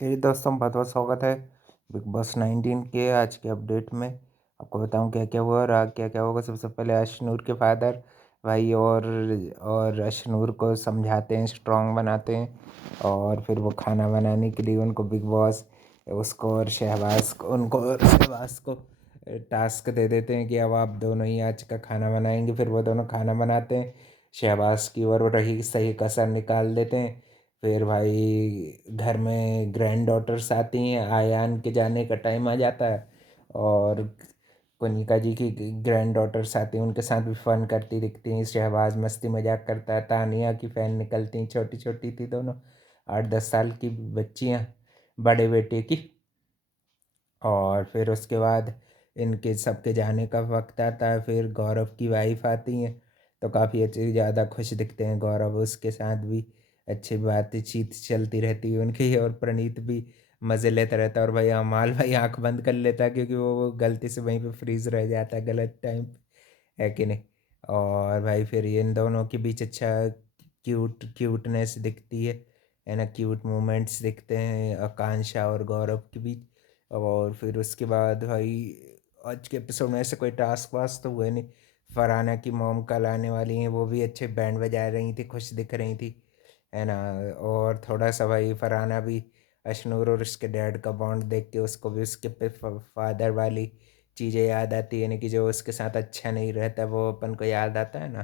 जी दोस्तों, बहुत बहुत स्वागत है बिग बॉस 19 के आज के अपडेट में। आपको बताऊं क्या क्या हुआ और आगे क्या क्या होगा। सबसे पहले अशनूर के फादर भाई और अशनूर को समझाते हैं, स्ट्रांग बनाते हैं, और फिर वो खाना बनाने के लिए उनको बिग बॉस उसको और शहबाज को टास्क दे देते हैं कि अब आप दोनों ही आज का खाना बनाएंगे। फिर वो दोनों खाना बनाते हैं, शहबाज की और रही सही कसर निकाल देते हैं। फिर भाई घर में ग्रैंड डॉटर्स आती हैं, आयान के जाने का टाइम आ जाता है, और कनिका जी की ग्रैंड डॉटर्स आती हैं, उनके साथ भी फन करती दिखती हैं। शहबाज मस्ती मजाक करता है, तानिया की फ़ैन निकलती हैं, छोटी छोटी थी दोनों, 8-10 साल की बच्चियाँ बड़े बेटे की। और फिर उसके बाद इनके सबके जाने का वक्त आता है। फिर गौरव की वाइफ आती हैं, तो काफ़ी अच्छी ज़्यादा खुश दिखते हैं गौरव, उसके साथ भी अच्छी बातचीत चलती रहती है उनकी, और प्रणीत भी मज़े लेता रहता है। और भाई अमाल भाई आंख बंद कर लेता है क्योंकि वो गलती से वहीं पे फ्रीज रह जाता है गलत टाइम पे, है कि नहीं। और भाई फिर इन दोनों के बीच अच्छा क्यूटनेस दिखती है ना, क्यूट मोमेंट्स दिखते हैं आकांक्षा और गौरव के बीच। और फिर उसके बाद भाई आज के एपिसोड में ऐसे कोई टास्क वास्क तो हुए नहीं। फरहाना की मॉम कल आने वाली हैं, वो भी अच्छे बैंड बजा रही थी, खुश दिख रही थी, है ना। और थोड़ा सा भाई फरहाना भी अशनूर और उसके डैड का बॉन्ड देख के उसको भी उसके फादर वाली चीज़ें याद आती है, यानी कि जो उसके साथ अच्छा नहीं रहता वो अपन को याद आता है ना,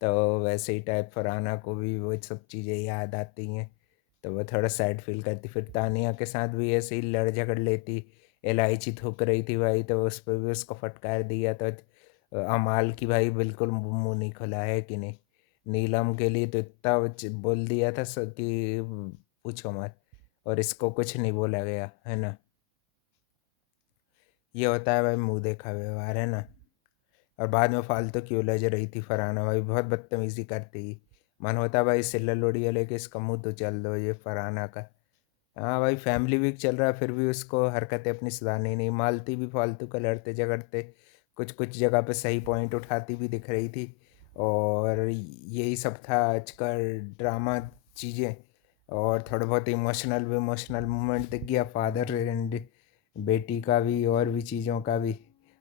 तो वैसे ही टाइप फरहाना को भी वो सब चीज़ें याद आती हैं, तो वो थोड़ा सैड फील करती। फिर तानिया के साथ भी ऐसे ही लड़ झगड़ लेती, इलायची थूक रही थी भाई, तो उस पर भी उसको फटकार दिया। तो अमाल की भाई बिल्कुल मुंह नहीं खुला, है कि नहीं। नीलम के लिए तो इतना बोल दिया था कि पूछो मत, और इसको कुछ नहीं बोला गया, है ना। ये होता है भाई मुंह देखा व्यवहार, है ना। और बाद में फालतू की उलझ रही थी फरहाना भाई, बहुत बदतमीजी करती। मन होता भाई सिल्ला लोड़िया लेके इसका मुंह तो चल दो ये फरहाना का। हाँ भाई, फैमिली वीक चल रहा है फिर भी उसको हरकतें अपनी सुधारनी नहीं। मालती भी फालतू का लड़ते झगड़ते, कुछ कुछ जगह पे सही पॉइंट उठाती भी दिख रही थी। और यही सब था आज का ड्रामा चीज़ें। और थोड़ा बहुत इमोशनल मोमेंट दिख गया, फादर एंड बेटी का भी और भी चीज़ों का भी।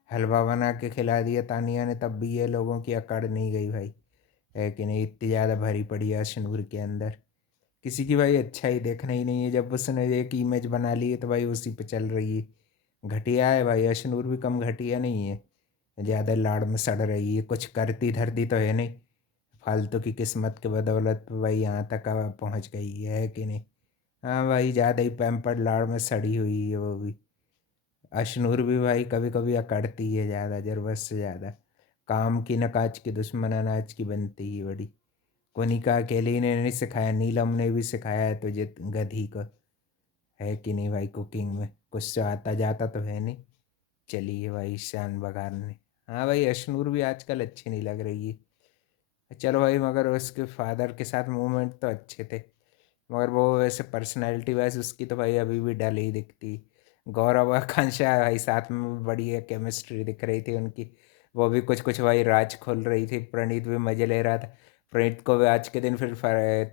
हलवा बना के खिला दिया तानिया ने, तब भी ये लोगों की अकड़ नहीं गई भाई, है कि नहीं। इतनी ज़्यादा भरी पड़ी है शनूर के अंदर, किसी की भाई अच्छा ही देखना ही नहीं है। जब उसने एक इमेज बना ली है तो भाई उसी पे चल रही है। घटिया है भाई, अशनूर भी कम घटिया नहीं है। ज़्यादा लाड़ में सड़ रही है, कुछ करती धरती तो है नहीं, फालतू की किस्मत के बदौलत भाई यहाँ तक पहुँच गई है कि नहीं। हाँ भाई, ज़्यादा ही पैम्पर्ड लाड़ में सड़ी हुई है वो भी। अशनूर भी भाई कभी कभी अकड़ती है ज़्यादा, ज़रूरत से ज़्यादा। काम की न काज की दुश्मन अनाज की बनती है बड़ी। कोनिका अकेली ने नहीं सिखाया, नीलम ने भी सिखाया है तुझे गधी को, है कि नहीं भाई। कुकिंग में कुछ तो आता जाता तो है नहीं। चलिए भाई शान बगारने। हाँ भाई, अशनूर भी आजकल अच्छी नहीं लग रही है। चलो भाई, मगर उसके फादर के साथ मूवमेंट तो अच्छे थे, मगर वो वैसे पर्सनैलिटी वाइज उसकी तो भाई अभी भी डल ही दिखती। गौरव आकांक्षा भाई साथ में बढ़िया केमिस्ट्री दिख रही थी उनकी, वो भी कुछ कुछ भाई राज खोल रही थी। प्रणीत भी मज़े ले रहा था। प्रणीत को भी आज के दिन फिर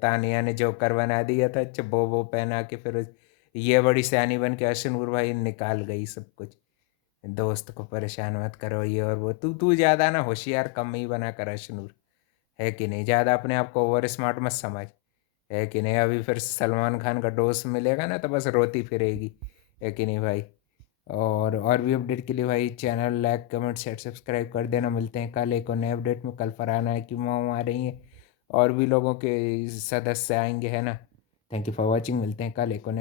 तानिया ने जोकर बना दिया था, अच्छा वो पहना के। फिर ये बड़ी सयानी बन के अशनूर भाई निकाल गई सब कुछ। दोस्त को परेशान मत करो ये और वो, तू तू ज़्यादा ना होशियार कम ही बना कर अशनूर, है कि नहीं। ज़्यादा अपने आप को ओवर स्मार्ट मत समझ, है कि नहीं। अभी फिर सलमान खान का डोज मिलेगा ना तो बस रोती फिरेगी, है कि नहीं भाई। और भी अपडेट के लिए भाई channel like comment share subscribe कर देना। मिलते हैं कल एक और नए अपडेट में। कल फरहाना है कि मॉम आ रही हैं, और भी लोगों के सदस्य आएंगे, है ना। थैंक यू फॉर वॉचिंग, मिलते हैं कल एक और नए